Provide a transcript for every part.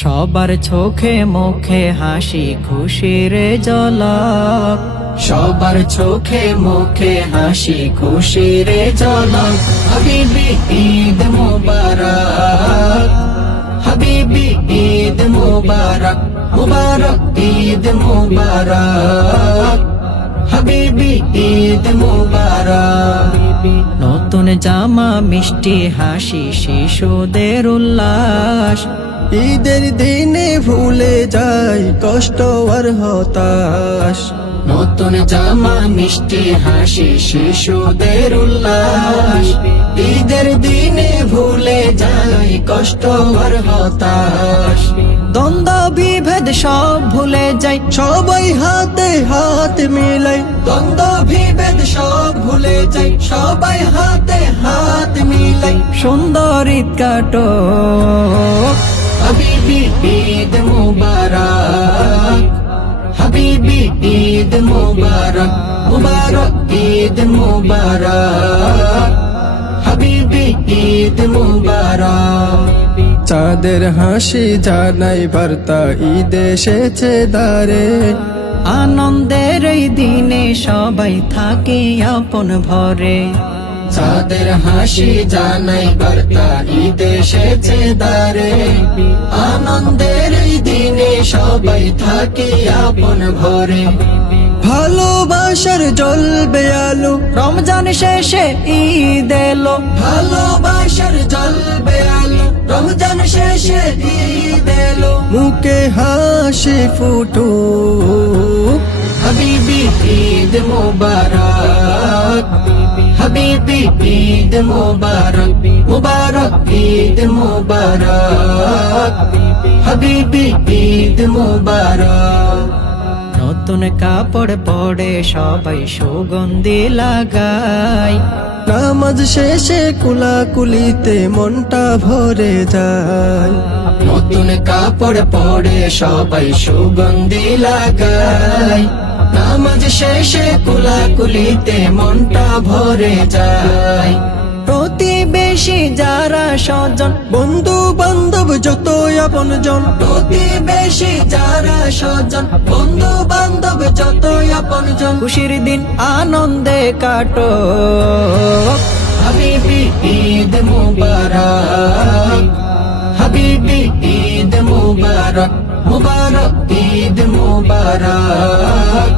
সবার চোখে মুখে হাসি খুশির ঝলক, সবার চোখে মুখে হাসি খুশির ঝলক। হাবিবি ঈদ মুবারক, হাবিবি ঈদ মুবারক, মুবারক ঈদ মুবারক, হাবিবি ঈদ মুবারক। নতুন জামা মিষ্টি হাসি শিশুদের উল্লাস, ঈদের দিনে ভুলে যাই কষ্ট আর হতাশ। নতুন জামা মিষ্টি হাসি শিশুদের উল্লাস, ঈদের দিনে ভুলে যাই কষ্ট আর হতাশ। দ্বন্দ্ব বিভেদ সব ভুলে যাই, সবাই হাতে হাত মিলাই, দ্বন্দ্ব বিভেদ সব ভুলে যাই, সবাই হাতে হাত মিলাই সুন্দর ঈদ কাটো। হাবিবি ঈদ মুবারক, হাবিবি ঈদ মুবারক, মুবারক ঈদ মুবারক, হাবিবি ঈদ মুবারক। চাঁদের হাসি জানাই বার্তা ঈদ এসেছে দ্বারে। আনন্দের এই দিনে সবাই থাকে আপন ভরে, চাঁদের হাসি জানাই বার্তা ঈদ এসেছে দ্বারে। আনন্দের এই দিনে সবাই থাকে আপন ভরে, ভালোবাসার জ্বলবে আলো, রমজান শেষে ঈদ এলো। ভালোবাসার জ্বলবে আলো, রমজান শেষে ঈদ এলো। মুখে হাসি ফুটুক, হাবিবি ঈদ মুবারক, হাবিবি ঈদ মুবারক, মুবারক ঈদ মুবারক, হাবিবি ঈদ মুবারক। নতুন কাপড় পরে সবাই সুগন্ধি লাগায়, নামাজ শেষে কুলাকুলিতে মনটা ভরে যায়। নতুন কাপড় পরে সবাই সুগন্ধি লাগায়, নামাজ শেষে কুলাকুলিতে মনটা ভরে যায়। প্রতিবেশী যারা স্বজন, বন্ধু বান্ধব যত আপন জন, প্রতিবেশী যারা স্বজন, বন্ধু বান্ধব যত আপন জন, খুশির দিন আনন্দে কাটো। হাবিবি ঈদ মুবারক, হাবিবি ঈদ মুবারক, মুবারক ঈদ মুবারক,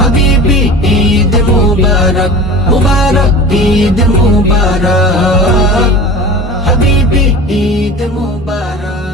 হাবিবি ঈদ মুবারক, মুবারক ঈদ মুবারক, হাবিবি ঈদ মুবারক।